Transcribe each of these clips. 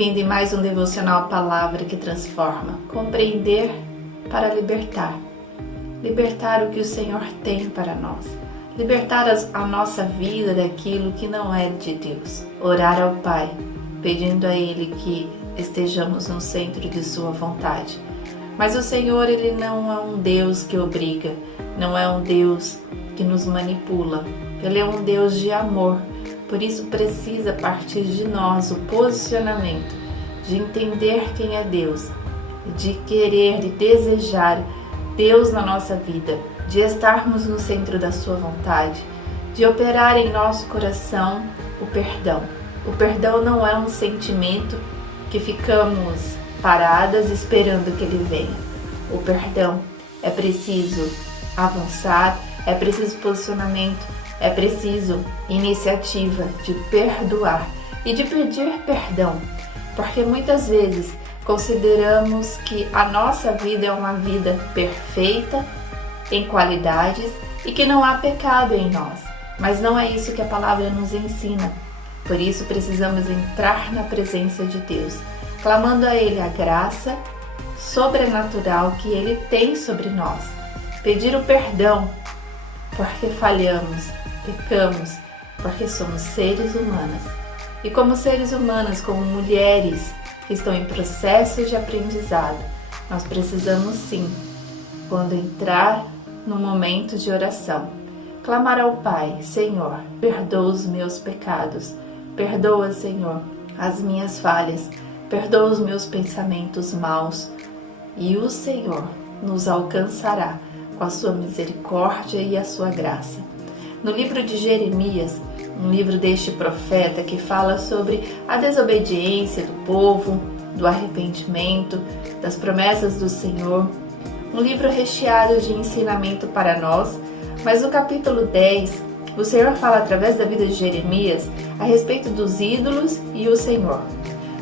Bem-vindo em mais um devocional Palavra que Transforma. Compreender para libertar. Libertar o que o Senhor tem para nós. Libertar a nossa vida daquilo que não é de Deus. Orar ao Pai, pedindo a Ele que estejamos no centro de Sua vontade. Mas o Senhor, Ele não é um Deus que obriga, não é um Deus que nos manipula. Ele é um Deus de amor. Por isso precisa partir de nós o posicionamento, de entender quem é Deus, de querer e desejar Deus na nossa vida, de estarmos no centro da sua vontade, de operar em nosso coração o perdão. O perdão não é um sentimento que ficamos paradas esperando que ele venha. O perdão é preciso avançar, é preciso posicionamento, é preciso iniciativa de perdoar e de pedir perdão, porque muitas vezes consideramos que a nossa vida é uma vida perfeita em qualidades e que não há pecado em nós, mas não é isso que a palavra nos ensina. Por isso precisamos entrar na presença de Deus, clamando a Ele a graça sobrenatural que Ele tem sobre nós, pedir o perdão, porque falhamos, pecamos, porque somos seres humanos. E como seres humanos, como mulheres que estão em processo de aprendizado, nós precisamos sim, quando entrar no momento de oração, clamar ao Pai: Senhor, perdoa os meus pecados, perdoa, Senhor, as minhas falhas, perdoa os meus pensamentos maus, e o Senhor nos alcançará com a sua misericórdia e a sua graça. No livro de Jeremias, um livro deste profeta que fala sobre a desobediência do povo, do arrependimento, das promessas do Senhor, um livro recheado de ensinamento para nós, mas no capítulo 10, o Senhor fala através da vida de Jeremias a respeito dos ídolos e o Senhor.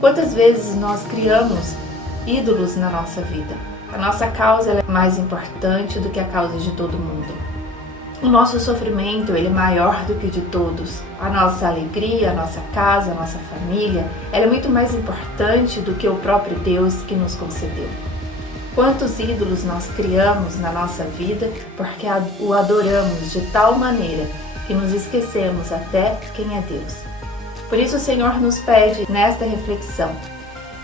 Quantas vezes nós criamos ídolos na nossa vida? A nossa causa é mais importante do que a causa de todo mundo. O nosso sofrimento ele é maior do que o de todos. A nossa alegria, a nossa casa, a nossa família, ela é muito mais importante do que o próprio Deus que nos concedeu. Quantos ídolos nós criamos na nossa vida porque o adoramos de tal maneira que nos esquecemos até quem é Deus. Por isso o Senhor nos pede nesta reflexão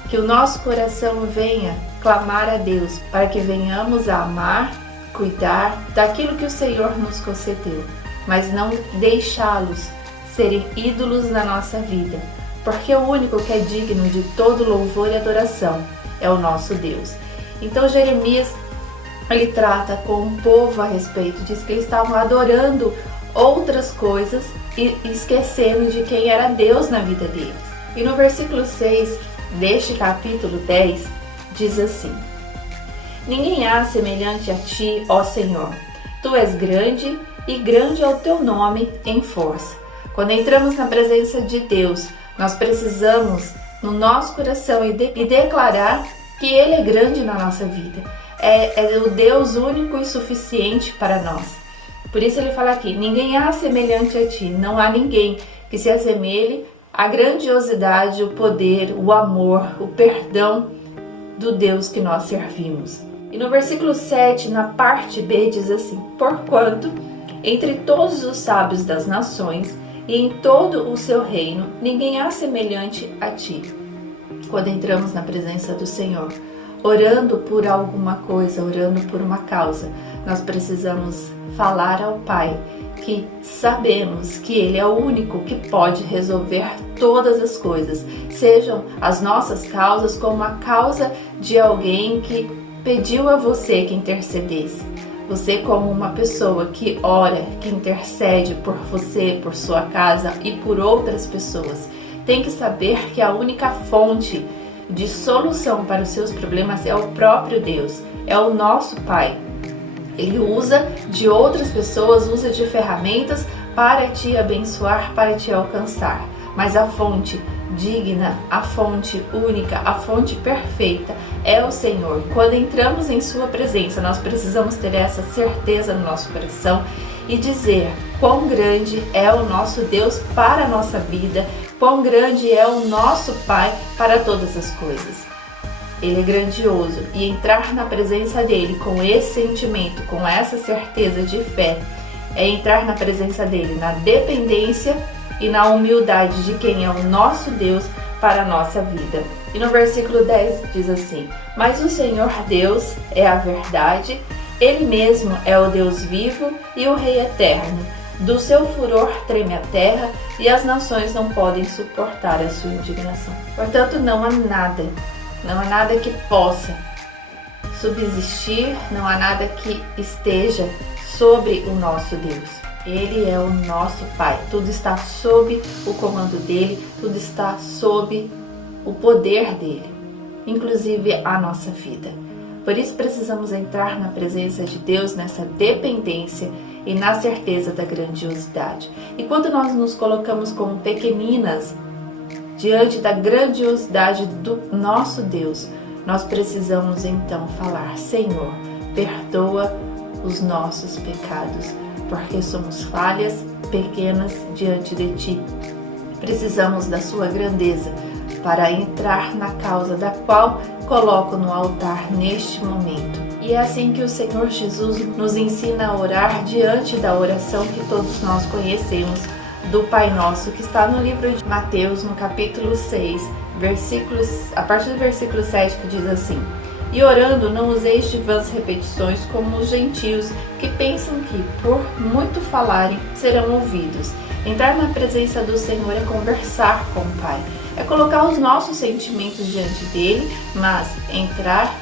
que o nosso coração venha clamar a Deus para que venhamos a amar, cuidar daquilo que o Senhor nos concedeu, mas não deixá-los serem ídolos na nossa vida, porque o único que é digno de todo louvor e adoração é o nosso Deus. Então Jeremias, ele trata com o povo a respeito, diz que eles estavam adorando outras coisas e esquecendo de quem era Deus na vida deles. E no versículo 6 deste capítulo 10, diz assim: Ninguém há semelhante a ti, ó Senhor. Tu és grande e grande é o teu nome em força. Quando entramos na presença de Deus, nós precisamos, no nosso coração, e declarar que Ele é grande na nossa vida. É o Deus único e suficiente para nós. Por isso ele fala aqui: ninguém há semelhante a ti. Não há ninguém que se assemelhe à grandiosidade, o poder, o amor, o perdão do Deus que nós servimos. E no versículo 7, na parte B, diz assim: Porquanto, entre todos os sábios das nações e em todo o seu reino, ninguém há semelhante a ti. Quando entramos na presença do Senhor, orando por alguma coisa, orando por uma causa, nós precisamos falar ao Pai que sabemos que Ele é o único que pode resolver todas as coisas, sejam as nossas causas como a causa de alguém que pediu a você que intercedesse. Você como uma pessoa que ora, que intercede por você, por sua casa e por outras pessoas, tem que saber que a única fonte de solução para os seus problemas é o próprio Deus, é o nosso Pai. Ele usa de outras pessoas, usa de ferramentas para te abençoar, para te alcançar. Mas a fonte digna, a fonte única, a fonte perfeita é o Senhor. Quando entramos em Sua presença, nós precisamos ter essa certeza no nosso coração e dizer: quão grande é o nosso Deus para a nossa vida, quão grande é o nosso Pai para todas as coisas. Ele é grandioso e entrar na presença dele com esse sentimento, com essa certeza de fé, é entrar na presença dele na dependência e na humildade de quem é o nosso Deus para a nossa vida. E no versículo 10 diz assim: mas o Senhor Deus é a verdade, Ele mesmo é o Deus vivo e o Rei eterno. Do seu furor treme a terra e as nações não podem suportar a sua indignação. Portanto, não há nada que possa subsistir, não há nada que esteja sobre o nosso Deus. Ele é o nosso Pai, tudo está sob o comando dele, tudo está sob o poder dele, inclusive a nossa vida. Por isso precisamos entrar na presença de Deus nessa dependência e na certeza da grandiosidade. E quando nós nos colocamos como pequeninas diante da grandiosidade do nosso Deus, nós precisamos então falar: Senhor, perdoa os nossos pecados, porque somos falhas, pequenas diante de Ti. Precisamos da Sua grandeza para entrar na causa da qual coloco no altar neste momento. E é assim que o Senhor Jesus nos ensina a orar diante da oração que todos nós conhecemos do Pai Nosso, que está no livro de Mateus, no capítulo 6, a partir do versículo 7, que diz assim: e orando, não useis de vãs repetições como os gentios, que pensam que, por muito falarem, serão ouvidos. Entrar na presença do Senhor é conversar com o Pai, é colocar os nossos sentimentos diante dele, mas entrar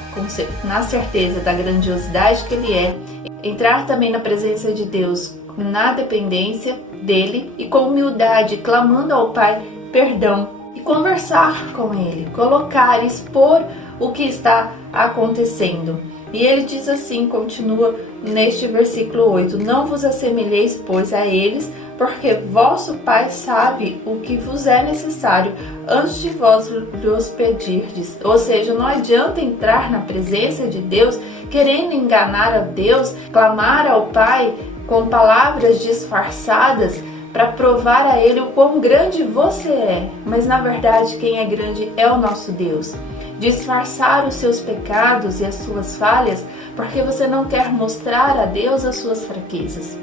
na certeza da grandiosidade que ele é, entrar também na presença de Deus na dependência dele e com humildade, clamando ao Pai perdão, e conversar com ele, colocar, expor o que está acontecendo. E ele diz assim, continua neste versículo 8: não vos assemelheis, pois, a eles, porque vosso Pai sabe o que vos é necessário antes de vós lhos pedirdes. Ou seja, não adianta entrar na presença de Deus querendo enganar a Deus, clamar ao Pai com palavras disfarçadas para provar a Ele o quão grande você é. Mas na verdade quem é grande é o nosso Deus. Disfarçar os seus pecados e as suas falhas porque você não quer mostrar a Deus as suas fraquezas.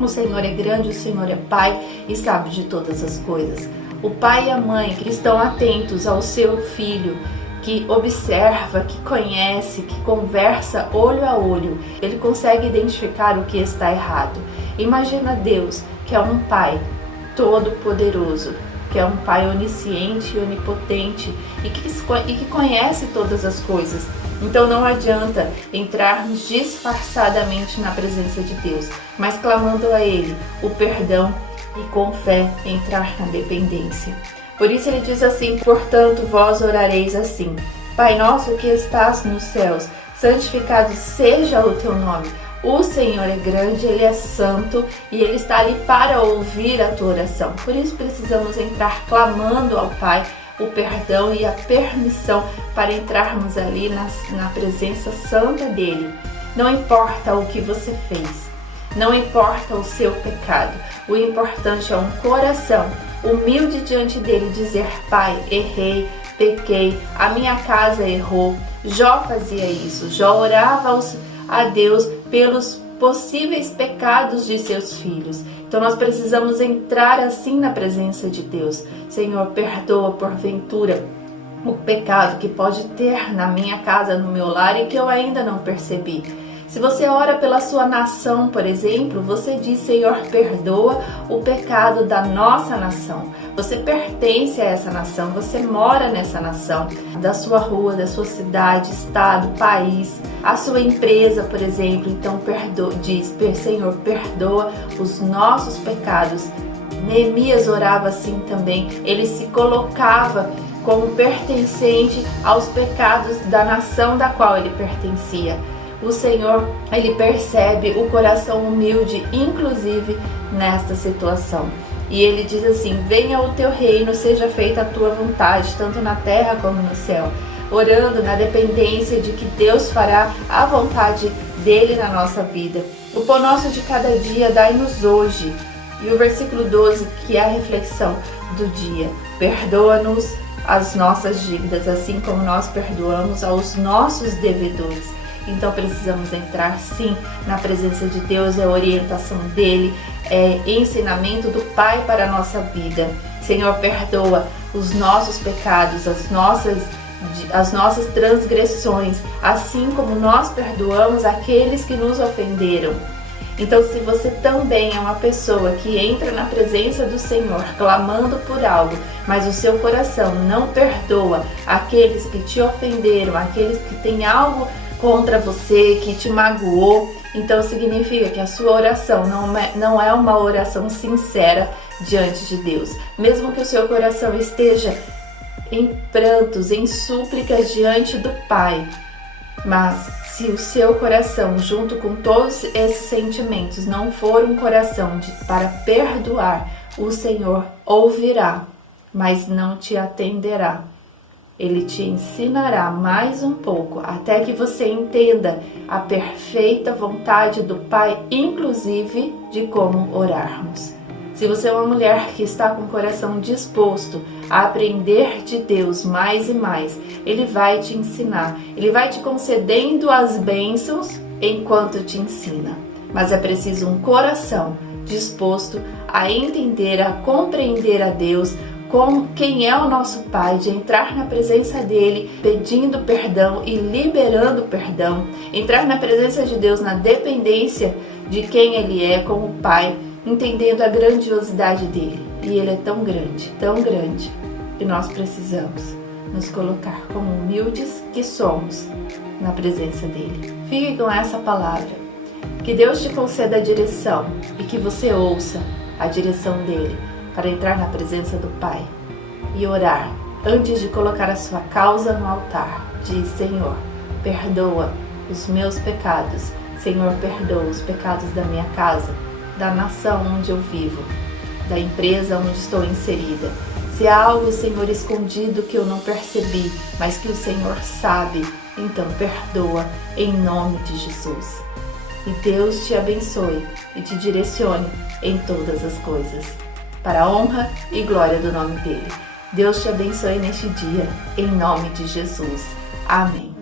O Senhor é grande, o Senhor é Pai e sabe de todas as coisas. O pai e a mãe que estão atentos ao seu filho, que observa, que conhece, que conversa olho a olho, ele consegue identificar o que está errado. Imagina Deus, que é um Pai todo-poderoso, que é um Pai onisciente e onipotente e que conhece todas as coisas. Então não adianta entrarmos disfarçadamente na presença de Deus, mas clamando a Ele o perdão e com fé entrar na dependência. Por isso ele diz assim: portanto vós orareis assim: Pai nosso que estás nos céus, santificado seja o teu nome. O Senhor é grande, Ele é santo e Ele está ali para ouvir a tua oração. Por isso precisamos entrar clamando ao Pai o perdão e a permissão para entrarmos ali na presença santa dEle. Não importa o que você fez, não importa o seu pecado, o importante é um coração humilde diante dEle, dizer: Pai, errei, pequei, a minha casa errou. Jó fazia isso, Jó orava a Deus pelos possíveis pecados de seus filhos. Então nós precisamos entrar assim na presença de Deus. Senhor, perdoa porventura o pecado que pode ter na minha casa, no meu lar e que eu ainda não percebi. Se você ora pela sua nação, por exemplo, você diz: Senhor, perdoa o pecado da nossa nação. Você pertence a essa nação, você mora nessa nação, da sua rua, da sua cidade, estado, país, a sua empresa, por exemplo. Então diz: Senhor, perdoa os nossos pecados. Neemias orava assim também, ele se colocava como pertencente aos pecados da nação da qual ele pertencia. O Senhor, Ele percebe o coração humilde, inclusive nesta situação. E Ele diz assim: venha o teu reino, seja feita a tua vontade, tanto na terra como no céu. Orando na dependência de que Deus fará a vontade dEle na nossa vida. O pão nosso de cada dia dai-nos hoje. E o versículo 12, que é a reflexão do dia. Perdoa-nos as nossas dívidas, assim como nós perdoamos aos nossos devedores. Então precisamos entrar sim na presença de Deus, é a orientação dele, é ensinamento do Pai para a nossa vida. Senhor, perdoa os nossos pecados, as nossas transgressões, assim como nós perdoamos aqueles que nos ofenderam. Então, se você também é uma pessoa que entra na presença do Senhor clamando por algo, mas o seu coração não perdoa aqueles que te ofenderam, aqueles que têm algo contra você, que te magoou, então significa que a sua oração não é uma oração sincera diante de Deus. Mesmo que o seu coração esteja em prantos, em súplicas diante do Pai, mas se o seu coração, junto com todos esses sentimentos, não for um coração para perdoar, o Senhor ouvirá, mas não te atenderá. Ele te ensinará mais um pouco, até que você entenda a perfeita vontade do Pai, inclusive de como orarmos. Se você é uma mulher que está com o coração disposto a aprender de Deus mais e mais, Ele vai te ensinar, Ele vai te concedendo as bênçãos enquanto te ensina. Mas é preciso um coração disposto a entender, a compreender a Deus, como quem é o nosso Pai, de entrar na presença dele, pedindo perdão e liberando perdão, entrar na presença de Deus na dependência de quem ele é como Pai, entendendo a grandiosidade dele. E ele é tão grande, que nós precisamos nos colocar como humildes que somos na presença dele. Fique com essa palavra. Que Deus te conceda a direção e que você ouça a direção dele para entrar na presença do Pai e orar antes de colocar a sua causa no altar. Diz: Senhor, perdoa os meus pecados. Senhor, perdoa os pecados da minha casa, da nação onde eu vivo, da empresa onde estou inserida. Se há algo, Senhor, escondido que eu não percebi, mas que o Senhor sabe, então perdoa em nome de Jesus. E Deus te abençoe e te direcione em todas as coisas, para a honra e glória do nome dele. Deus te abençoe neste dia, em nome de Jesus. Amém.